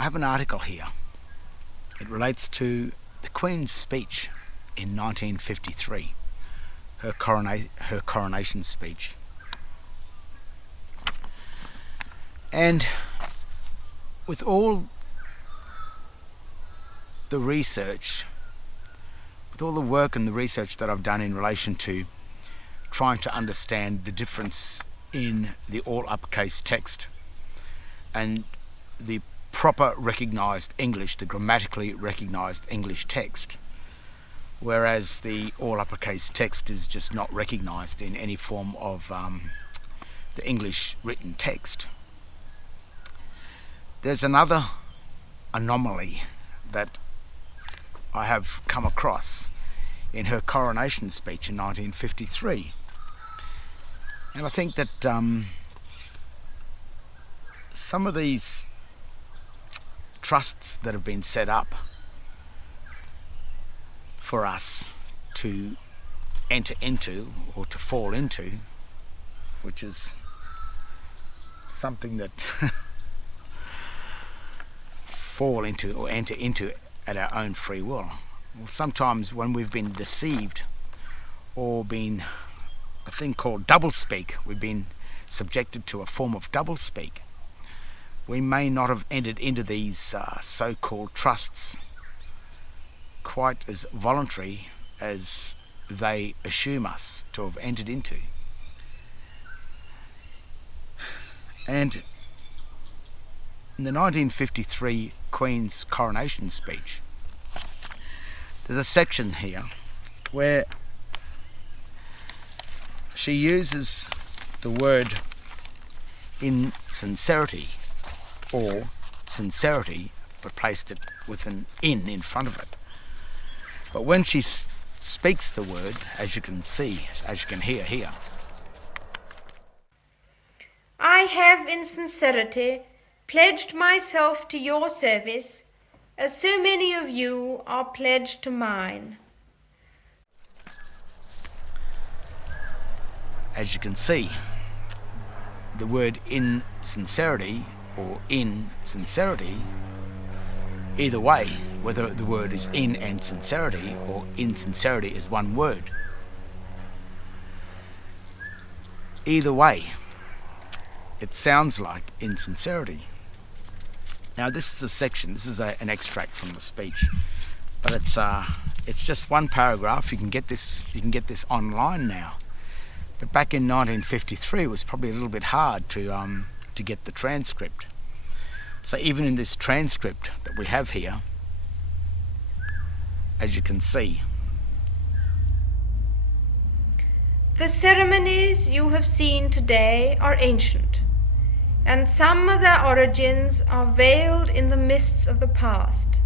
I have an article here. It relates to the Queen's speech in 1953, her coronation speech. And with all the research, with all the work and the research that I've done in relation to trying to understand the difference in the all uppercase text and the proper recognised English, the grammatically recognised English text, whereas the all uppercase text is just not recognised in any form of the English written text. There's another anomaly that I have come across in her coronation speech in 1953. And I think that some of these trusts that have been set up for us to enter into or to fall into, which is something that fall into or enter into at our own free will. Well, sometimes when we've been deceived or been a thing called doublespeak, we've been subjected to a form of doublespeak, we may not have entered into these so-called trusts quite as voluntary as they assume us to have entered into. And in the 1953 Queen's coronation speech, there's a section here where she uses the word insincerity or sincerity, but placed it with an in front of it. But when she speaks the word, as you can see, as you can hear here, I have in sincerity pledged myself to your service, as so many of you are pledged to mine. As you can see, the word insincerity or insincerity, either way, whether the word is in and sincerity or insincerity is one word, either way, it sounds like insincerity. Now this is a section, this is an extract from the speech, but it's just one paragraph. You can get this online now. But back in 1953 it was probably a little bit hard to get the transcript. So even in this transcript that we have here, as you can see, the ceremonies you have seen today are ancient, and some of their origins are veiled in the mists of the past.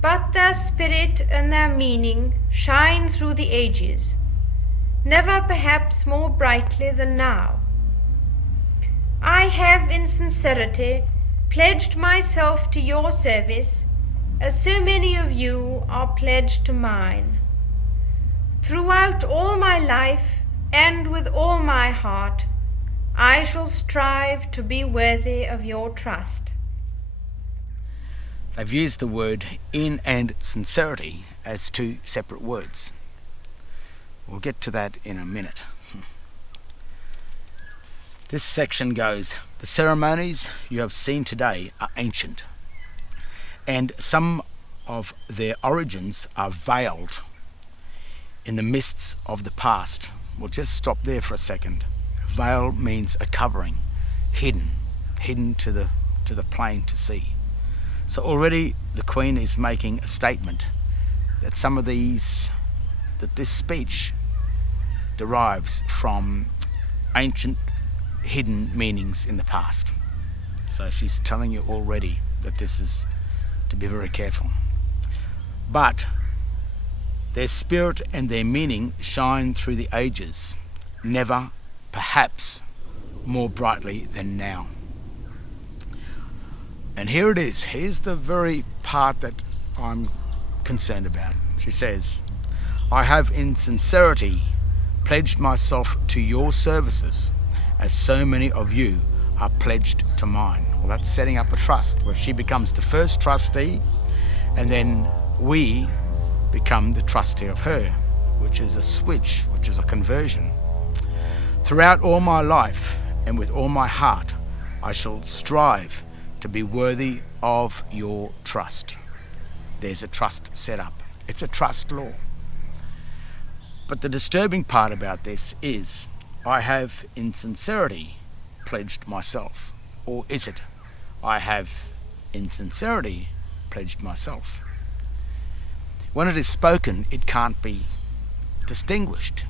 But their spirit and their meaning shine through the ages, never perhaps more brightly than now. I have in sincerity pledged myself to your service, as so many of you are pledged to mine. Throughout all my life and with all my heart, I shall strive to be worthy of your trust. They've used the word in and sincerity as two separate words. We'll get to that in a minute. This section goes, the ceremonies you have seen today are ancient, and some of their origins are veiled in the mists of the past. We'll just stop there for a second. Veil means a covering, hidden to the plain to see. So already the Queen is making a statement that that this speech derives from ancient hidden meanings in the past. So she's telling you already that this is to be very careful. But their spirit and their meaning shine through the ages, never perhaps more brightly than now. And here it is. Here's the very part that I'm concerned about. She says, I have in sincerity pledged myself to your services, as so many of you are pledged to mine. Well, that's setting up a trust where she becomes the first trustee, and then we become the trustee of her, which is a switch, which is a conversion. Throughout all my life and with all my heart, I shall strive to be worthy of your trust. There's a trust set up. It's a trust law. But the disturbing part about this is I have in sincerity pledged myself. Or is it I have in sincerity pledged myself? When it is spoken, it can't be distinguished.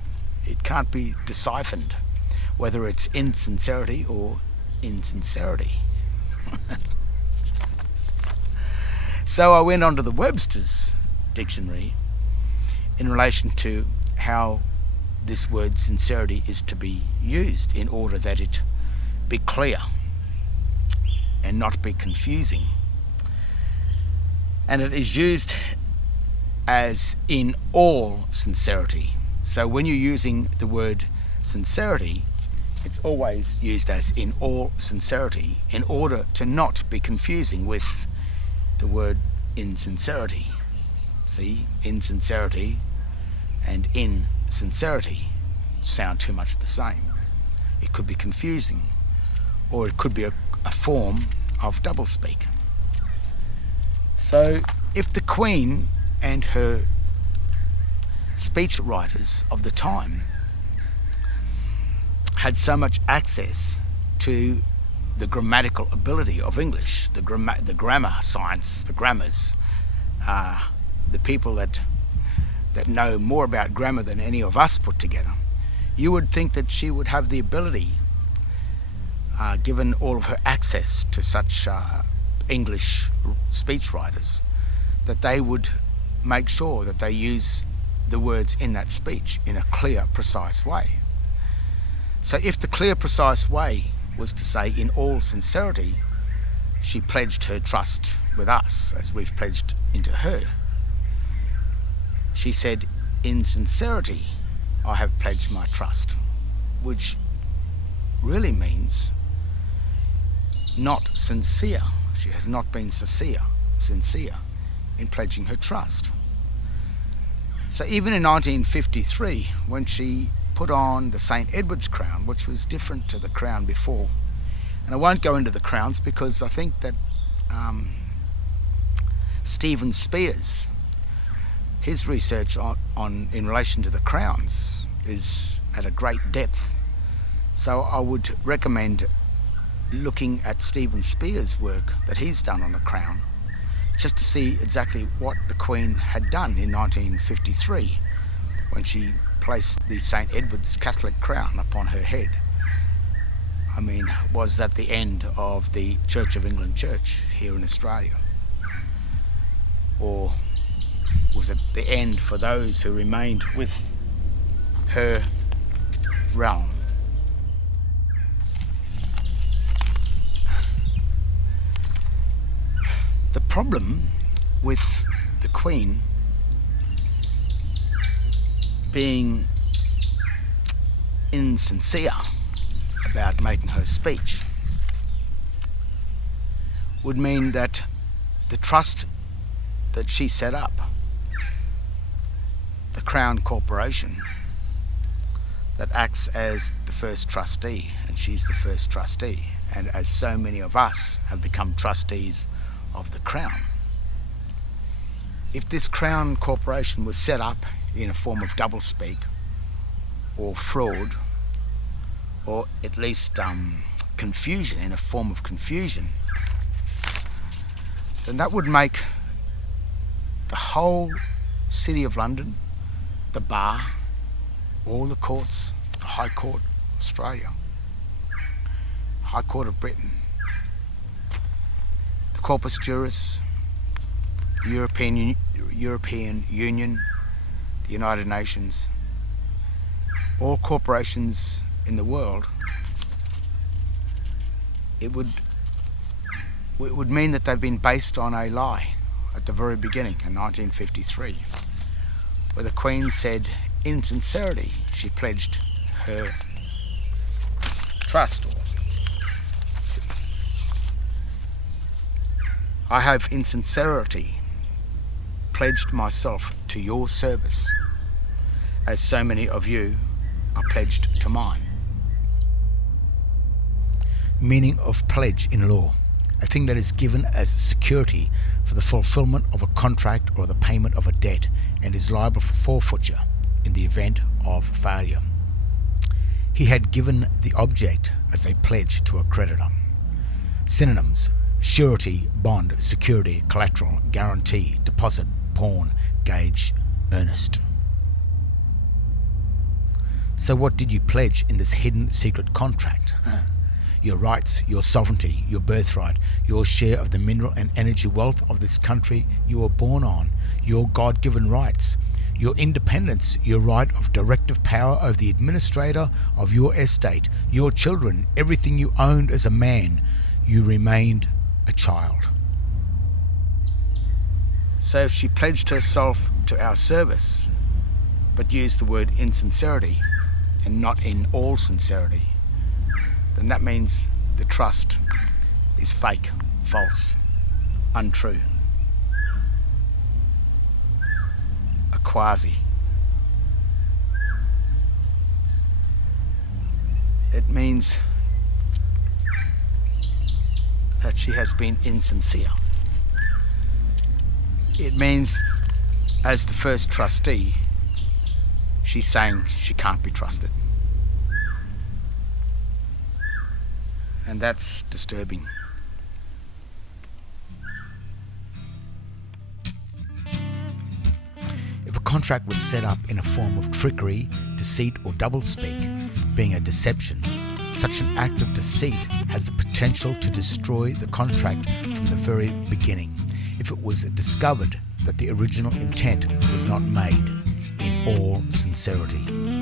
It can't be deciphered whether it's insincerity or insincerity. So I went onto the Webster's dictionary in relation to how this word sincerity is to be used in order that it be clear and not be confusing. And it is used as in all sincerity. So when you're using the word sincerity, it's always used as in all sincerity in order to not be confusing with the word insincerity. See, insincerity and insincerity sound too much the same. It could be confusing, or it could be a form of doublespeak. So if the Queen and her speech writers of the time had so much access to the grammatical ability of English, the grammar science, the grammars, the people that know more about grammar than any of us put together, you would think that she would have the ability, given all of her access to such English speech writers, that they would make sure that they use the words in that speech in a clear, precise way. So if the clear, precise way was to say, in all sincerity, she pledged her trust with us, as we've pledged into her, she said, in sincerity, I have pledged my trust, which really means not sincere. She has not been sincere in pledging her trust. So even in 1953, when she put on the St. Edward's crown, which was different to the crown before, and I won't go into the crowns because I think that Stephen Spears, his research on in relation to the crowns is at a great depth. So I would recommend looking at Stephen Spears' work that he's done on the crown, just to see exactly what the Queen had done in 1953 when she placed the St. Edward's Catholic crown upon her head. I mean, was that the end of the Church of England Church here in Australia? Or was it the end for those who remained with her realm? The problem with the Queen being insincere about making her speech would mean that the trust that she set up, the Crown Corporation, that acts as the first trustee, and she's the first trustee, and as so many of us have become trustees of the Crown. If this Crown Corporation was set up in a form of doublespeak or fraud, or at least confusion, in a form of confusion, then that would make the whole City of London, the Bar, all the courts, the High Court of Australia, High Court of Britain, the Corpus Juris, the European Union, the United Nations, all corporations in the world, it would mean that they've been based on a lie at the very beginning in 1953, where the Queen said, in sincerity, she pledged her trust, or I have in sincerity pledged myself to your service, as so many of you are pledged to mine. Meaning of pledge in law: a thing that is given as security for the fulfillment of a contract or the payment of a debt, and is liable for forfeiture in the event of failure. He had given the object as a pledge to a creditor. Synonyms: surety, bond, security, collateral, guarantee, deposit, pawn, gage, earnest. So what did you pledge in this hidden secret contract? Your rights, your sovereignty, your birthright, your share of the mineral and energy wealth of this country you were born on, your God-given rights, your independence, your right of directive power over the administrator of your estate, your children, everything you owned as a man. You remained a child. So if she pledged herself to our service, but used the word in sincerity and not in all sincerity, then that means the trust is fake, false, untrue, a quasi. It means that she has been insincere. It means, as the first trustee, she's saying she can't be trusted. And that's disturbing. If a contract was set up in a form of trickery, deceit, or doublespeak, being a deception, such an act of deceit has the potential to destroy the contract from the very beginning, if it was discovered that the original intent was not made in all sincerity.